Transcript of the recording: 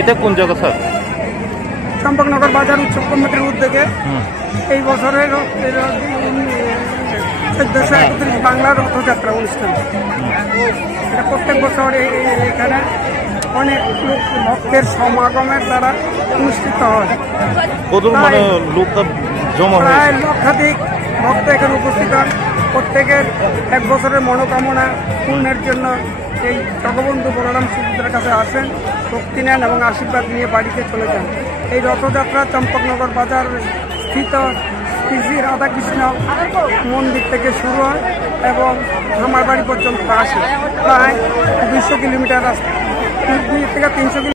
এটা কোন জায়গা স্যার? চম্পকনগর বাজার উৎসব কমিটির উদ্যোগে এই বছরের 1431 বাংলা রথযাত্রা অনুষ্ঠান। এটা প্রত্যেক বছর এখানে অনেক ভক্তের সমাগমের দ্বারা অনুষ্ঠিত হয়। প্রায় লক্ষাধিক ভক্ত এখানে উপস্থিত হন। প্রত্যেকের এক বছরের মনোকামনা পূর্ণের জন্য এই জগবন্ধু বলরাম সুভদ্রার কাছে আসেন, ভক্তি নেন এবং আশীর্বাদ নিয়ে বাড়িতে চলে যান। এই রথযাত্রা চম্পকনগর বাজার স্থিত শ্রী শ্রী রাধাকৃষ্ণ মন্দির থেকে শুরু হয় এবং আমার বাড়ি পর্যন্ত আসে। প্রায় 200 কিলোমিটার রাস্তা, 2 থেকে 300 কিলোমিটার।